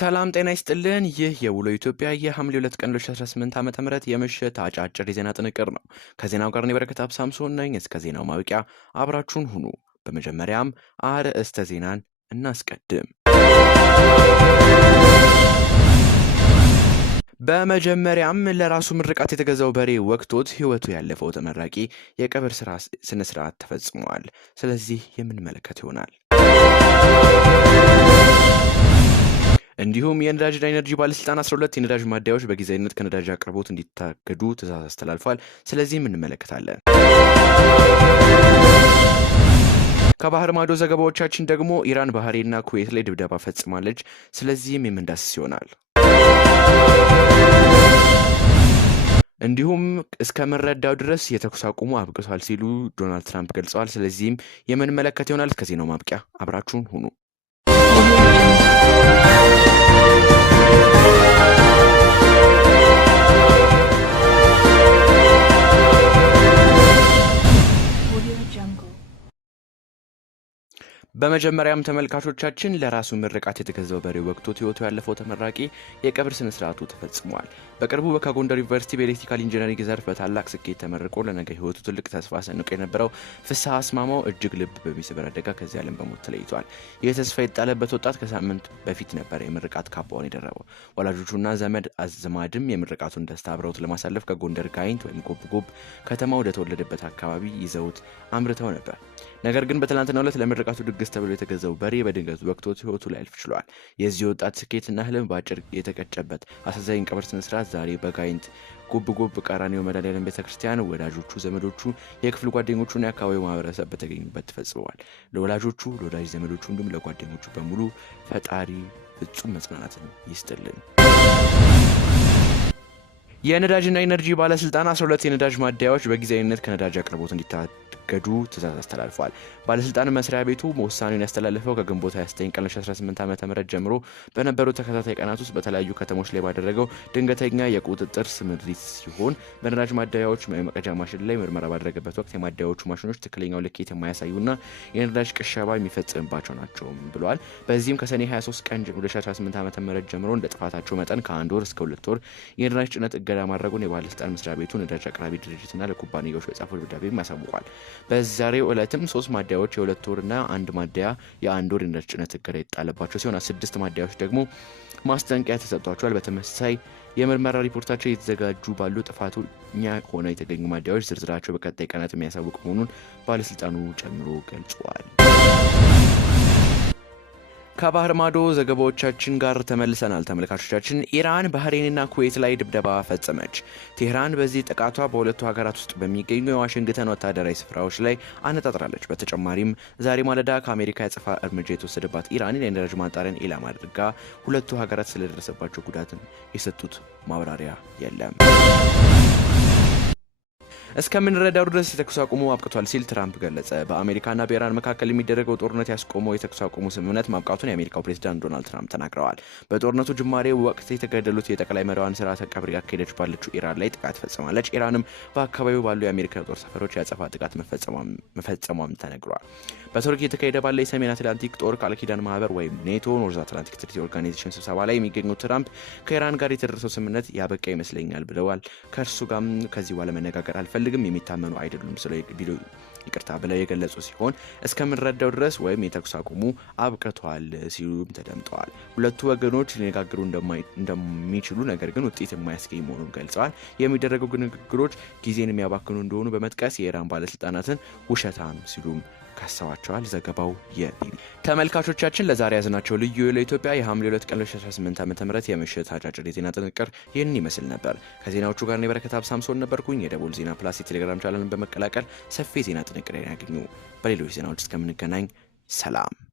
ሰላም ጤና ይስጥልን። ይህ የውሎ ኢትዮጵያ የሐምሌ 2 ቀን 2018 ዓ.ም የምሽት አጫጭር የዜና ጥንቅር ነው። ከዜናው ጋር በረከት አብሳምሶን ነኝ። እስከ ዜናው ማብቂያ አብራችሁን ሁኑ። በመጀመሪያም አርዕስተ ዜናን እናስቀድም። በመጀመሪያም ለራሱ ምርቃት የተገዛው በሬ ወቅቶት ህይወቱ ያለፈው ተመራቂ የቀብር ስነ ስርዓት ተፈጽሟል። ስለዚህ የምንመለከት ይሆናል። እንዲሁም የነዳጅና ኢነርጂ ባለስልጣን 12 የነዳጅ ማደያዎች በጊዜያዊነት ከነዳጅ አቅርቦት እንዲታገዱ ትዕዛዝ አስተላልፏል። ስለዚህም እንመለከታለን። ከባህር ማዶ ዘገባዎቻችን ደግሞ ኢራን ባህሬንና ኩዌት ላይ ድብደባ ፈጽማለች። ስለዚህም የምንዳስስ ይሆናል። እንዲሁም እስከምንረዳው ድረስ የተኩስ አቁሙ አብቅቷል ሲሉ ዶናልድ ትራምፕ ገልጸዋል። ስለዚህም የምንመለከት ይሆናል። እስከ ዜናው ማብቂያ አብራችሁን ሁኑ። በመጀመሪያም ተመልካቾቻችን ለራሱ ምርቃት የተገዛው በሬ ወቅቶት ህይወቱ ያለፈው ተመራቂ የቀብር ስነ ስርዓቱ ተፈጽሟል። በቅርቡ ከጎንደር ዩኒቨርሲቲ በኤሌክትሪካል ኢንጂነሪንግ ዘርፍ በታላቅ ስኬት ተመርቆ ለነገ ህይወቱ ትልቅ ተስፋ ሰንቆ የነበረው ፍስሐ አስማማው እጅግ ልብ በሚሰብር አደጋ ከዚህ ዓለም በሞት ተለይቷል። ይህ ተስፋ የጣለበት ወጣት ከሳምንት በፊት ነበር የምርቃት ካባውን የደረበው። ወላጆቹና ዘመድ አዝማድም የምርቃቱን ደስታ አብረውት ለማሳለፍ ከጎንደር ጋይንት ወይም ጎብጎብ ከተማ ወደ ተወለደበት አካባቢ ይዘውት አምርተው ነበር። ነገር ግን በትናንትናው ዕለት ለምርቃቱ ድግስ ተብሎ የተገዛው በሬ በድንገት ወቅቶት ህይወቱ ሊያልፍ ችሏል። የዚህ ወጣት ስኬትና ህልም በአጭር የተቀጨበት አሳዛኝ ቀብር ስነ ስርዓት ዛሬ በጋይንት ጎብጎብ ቀራኒዮ መድኃኔዓለም ቤተክርስቲያን ወዳጆቹ፣ ዘመዶቹ፣ የክፍል ጓደኞቹና የአካባቢው ማህበረሰብ በተገኙበት ተፈጽመዋል። ለወላጆቹ፣ ለወዳጅ ዘመዶቹ እንዲሁም ለጓደኞቹ በሙሉ ፈጣሪ ፍጹም መጽናናትን ይስጥልን። የነዳጅና ኢነርጂ ባለስልጣን 12 የነዳጅ ማደያዎች በጊዜያዊነት ከነዳጅ አቅርቦት እንዲታገዱ ትዕዛዝ አስተላልፏል። ባለስልጣን መስሪያ ቤቱ ውሳኔውን ያስተላለፈው ከግንቦት 29 ቀን 2018 ዓ.ም ጀምሮ በነበሩ ተከታታይ ቀናት ውስጥ በተለያዩ ከተሞች ላይ ባደረገው ድንገተኛ የቁጥጥር ስምሪት ሲሆን በነዳጅ ማደያዎች መቀጃ ማሽን ላይ ምርመራ ባደረገበት ወቅት የማደያዎቹ ማሽኖች ትክክለኛው ልኬት የማያሳዩና የነዳጅ ቅሸባ የሚፈጽምባቸው ናቸው ብለዋል። በዚህም ከሰኔ 23 ቀን 2018 ዓ.ም ጀምሮ እንደ ጥፋታቸው መጠን ከ1 ወር እስከ 2 ወር የነዳጅ ጭነት እገዳ ማድረጉን የባለስልጣን መስሪያ ቤቱ ነዳጅ አቅራቢ ድርጅትና ለኩባንያዎች በጻፈው ደብዳቤ ያሳውቋል። በዛሬው ዕለትም 3 ማደያዎች የ2 ወርና 1 ማደያ የ1 ወር የነዳጅ ጭነት እገዳ የተጣለባቸው ሲሆን 6 ማደያዎች ደግሞ ማስጠንቀቂያ ተሰጥቷቸዋል። በተመሳሳይ የምርመራ ሪፖርታቸው እየተዘጋጁ ባሉ ጥፋተኛ ሆነው የተገኙ ማደያዎች ዝርዝራቸው በቀጣይ ቀናት የሚያሳውቅ መሆኑን ባለስልጣኑ ጨምሮ ገልጿል። ከባህር ማዶ ዘገባዎቻችን ጋር ተመልሰናል። ተመልካቾቻችን ኢራን ባህሬንና ኩዌት ላይ ድብደባ ፈጸመች። ቴህራን በዚህ ጥቃቷ በሁለቱ ሀገራት ውስጥ በሚገኙ የዋሽንግተን ወታደራዊ ስፍራዎች ላይ አነጣጥራለች። በተጨማሪም ዛሬ ማለዳ ከአሜሪካ የአጸፋ እርምጃ የተወሰደባት ኢራን የነዳጅ ማጣሪያን ኢላማ አድርጋ ሁለቱ ሀገራት ስለደረሰባቸው ጉዳትን የሰጡት ማብራሪያ የለም። እስከምንረዳው ድረስ የተኩስ አቁሙ አብቅቷል ሲል ትራምፕ ገለጸ። በአሜሪካና በኢራን መካከል የሚደረገው ጦርነት ያስቆመው የተኩስ አቁሙ ስምምነት ማብቃቱን የአሜሪካው ፕሬዝዳንት ዶናልድ ትራምፕ ተናግረዋል። በጦርነቱ ጅማሬ ወቅት የተገደሉት የጠቅላይ መሪዋን ስርዓተ ቀብር ያካሄደች ባለችው ኢራን ላይ ጥቃት ፈጽማለች። ኢራንም በአካባቢው ባሉ የአሜሪካ ጦር ሰፈሮች ያጸፋ ጥቃት መፈጸሟም ተነግሯል። በቱርክ የተካሄደ ባለ የሰሜን አትላንቲክ ጦር ቃል ኪዳን ማህበር ወይም ኔቶ ኖርዝ አትላንቲክ ትሪቲ ኦርጋናይዜሽን ስብሰባ ላይ የሚገኙት ትራምፕ ከኢራን ጋር የተደረሰው ስምምነት ያበቃ ይመስለኛል ብለዋል። ከእርሱ ጋርም ከዚህ በኋላ መነጋገር አልፈልግም፣ የሚታመኑ አይደሉም ብለው የገለጹ ሲሆን እስከምንረዳው ድረስ ወይም የተኩስ አቁሙ አብቅቷል ሲሉም ተደምጠዋል። ሁለቱ ወገኖች ሊነጋገሩ እንደሚችሉ ነገር ግን ውጤት የማያስገኝ መሆኑን ገልጸዋል። የሚደረጉ ንግግሮች ጊዜን የሚያባክኑ እንደሆኑ በመጥቀስ የኢራን ባለስልጣናትን ውሸታም ሲሉም ካሰዋቸዋል። ዘገባው የቢቢ ተመልካቾቻችን ለዛሬ ያዝናቸው ልዩ ለኢትዮጵያ የሐምሌ 2 ቀን 2018 ዓ.ም የምሽት አጫጭር የዜና ጥንቅር ይህን ይመስል ነበር። ከዜናዎቹ ጋር በረከት አብሳምሶን ነበርኩኝ። የደቦል ዜና ፕላስ የቴሌግራም ቻናልን በመቀላቀል ሰፊ ዜና ጥንቅር ያገኙ። በሌሎች ዜናዎች እስከምንገናኝ ሰላም።